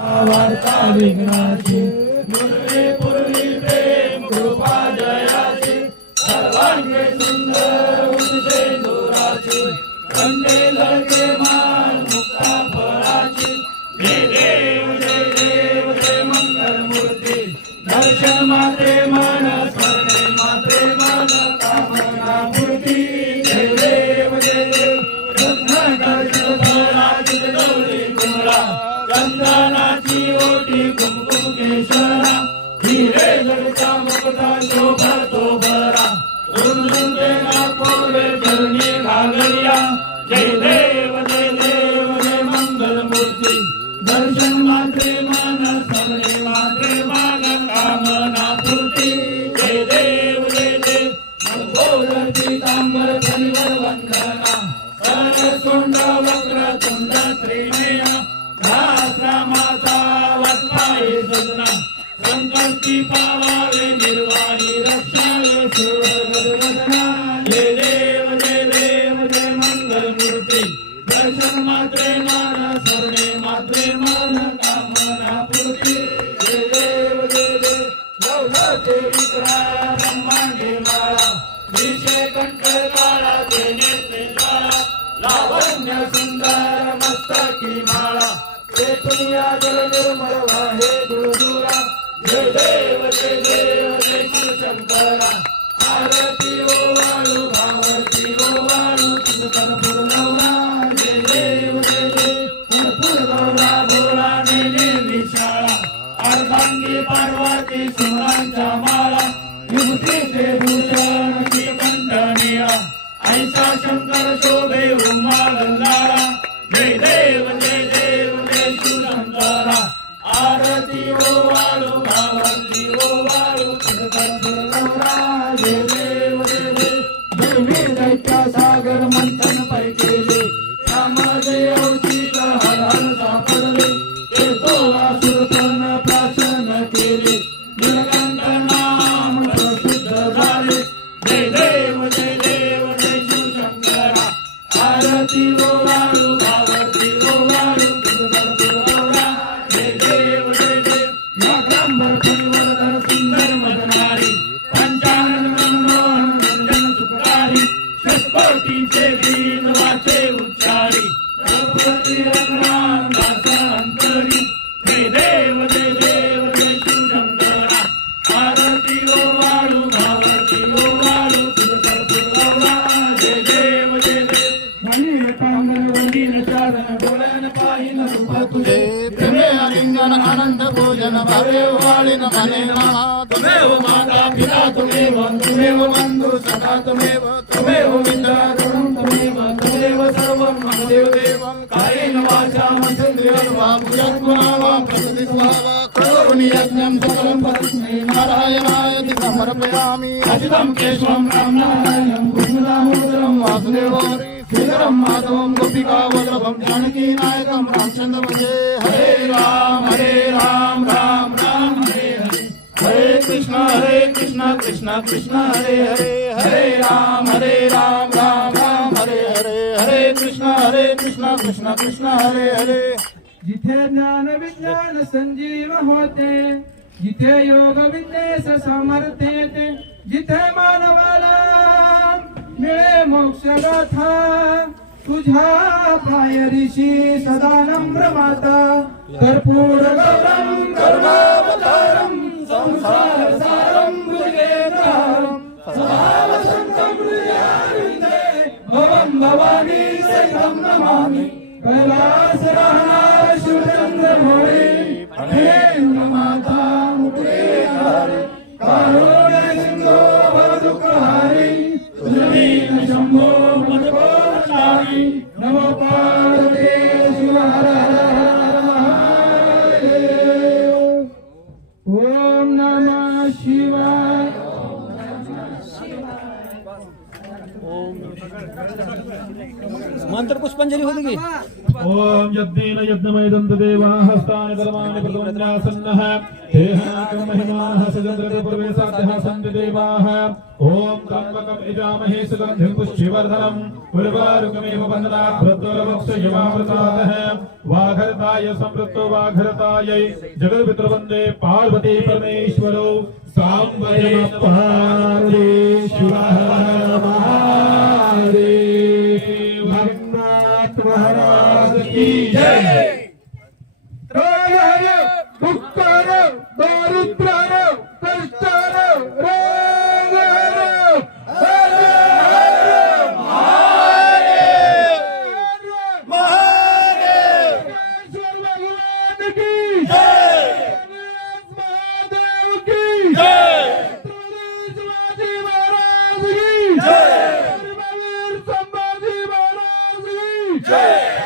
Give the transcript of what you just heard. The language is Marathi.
वार्ता विघ्नाची मुरली पूर्वी प्रेम कृपा जयाची सर्वांगे सुंदर उदिसे जोराची कंडे लडके मान मुक्ता फळाची जय देव जय मंगल मूर्ती दर्शन मात्रे मन स्मरणे मात्रे मन कामना पूर्ती जय देव रत्न दर्शन धोराची गौरी कुमरा चंदनाची ओटी कुमकुम केशरा हिरे जडचा मुकुटा शोभा तो बरा रुंदुंदे नागपुरे चरणी घागरिया जय देव जय मंगल मूर्ती दर्शन मात्रे मन स्मरणे मात्रे माग कामना पूर्ती जय देव मंगोदर पीतांबर परिवर वंदना सरसुंड वक्र तुंड त्रिनेया रामाचा वत्पाये सदना संकष्टी पावावे निर्वाणी रक्षावे सुरगरवदना जय देव जय मंगल मूर्ती दर्शन मात्रे मन स्मरणे मात्रे मन कामना पूर्ती जय देव लवलते विक्राया ब्रह्मांडे माळा विषय कंठ काळा नेत्रे ज्वाळा लावण्य सुंदर मस्तकी माळा दुनिया जल निर्मल वाहे दूरा जय देव जय शिवशंकरा आरती ओवाळू भावती ओवाळू कर्पूर गौरा जय देव कर्पूर गौरा भोळा नेने विशाळा अर्धांगी पार्वती सुरांच्या माळा विभूतीचे भूषण की कंठनिया ऐसा शंकर शोभे उमा गंगारा जय देव शिवशंकरा आरती ओवाळू भावती ओवाळू कर्पूर गौरा जय देव दैत्या सागर मंथन पै केले त्यामध्ये अवचित हर हर सापडले ते तो असुरपण प्राशन केले निलकंठ नाम प्रसिद्ध झाले जय देव शिवशंकरा आरती ओवाळू भावती ओवाळू कर्पूर गौरा जय देव नागांबर परिवर्तन सुंदर मदनारी पंचानन मनमोहन रंजन सुखकारी षटकोटीचे वीण वाचे उच्चारी रघुपती रघुराम दासांतरी जय देव शिवशंकरा आरती ओवाळू भावती ओवाळू कर्पूर गौरा जय देव डोळ्यान पाहिन रूप तुझे प्रेमे आलिंगन आनंद भोजन भावे वाळीन मने तुमेव माता पिता तुमेव बंधु सखा तुमेव मित्र तुमेव सर्वं मम देवदेवं कायेन वाचा मनसेन्द्रियेण वा बुद्ध्यात्मना वा प्रकृति स्वभावा करोमि यज्ञं सकलं परस्मै नारायणाय समर्पयामि अजितं केशवं रामनारायणं कृष्णदामोदरं वासुदेवं श्रीधरं माधवं गोपिका वल्लभं जानकी नायकं रामचंद्र भजे हरे राम राम राम हरे हरे हरे कृष्ण कृष्ण हरे हरे हरे राम राम राम हरे हरे हरे कृष्ण कृष्ण हरे हरे जिथे ज्ञान विज्ञान संजीव होते जिथे योग विद्येस समर्थ येते जिथे मानवाला मिळे मोक्ष गाथा तुझ्या पाय ऋषी सदा नम्र माता कर्पूर गौरम करुणावतारम संसार सारम भुजगेन्द्रहारम सदा वसंतम हृदयारविंदे भवं भवानी सहितं नमामि कैलास राहणार शिवचंद्र मोरे महेंद्र माता मुकुटेधारी कारुण्य सिंधो भवदुःखहारी तुझवीन शंभो मदकोपचारी नमो पार्वती शिव हर हर महादेव ओम नमः शिवाय ओम मंत्र पुष्पांजली होती की ओम यद्देन यज्ञमय दन्तदेवाः हस्तानि धर्माणि प्रथमन्यासन्नः देहाकं महिमानः सजन्द्रते प्रवेशाद्यः सन्ति देवाः ओम त्र्यम्बकं यजामहे सुगन्धिं पुष्टिवर्धनम् उर्वारुकमेव बन्धनात् भद्रवक्षयमामृतातः वाघरताय संवृत्तो वाघरतायै जगद्पितृवन्दे पार्वती परमेश्वरो साम्बये पार्वतीश्वरः महादेव महाराज की जय। दुःखार दारिद्र्यार कष्टार जय।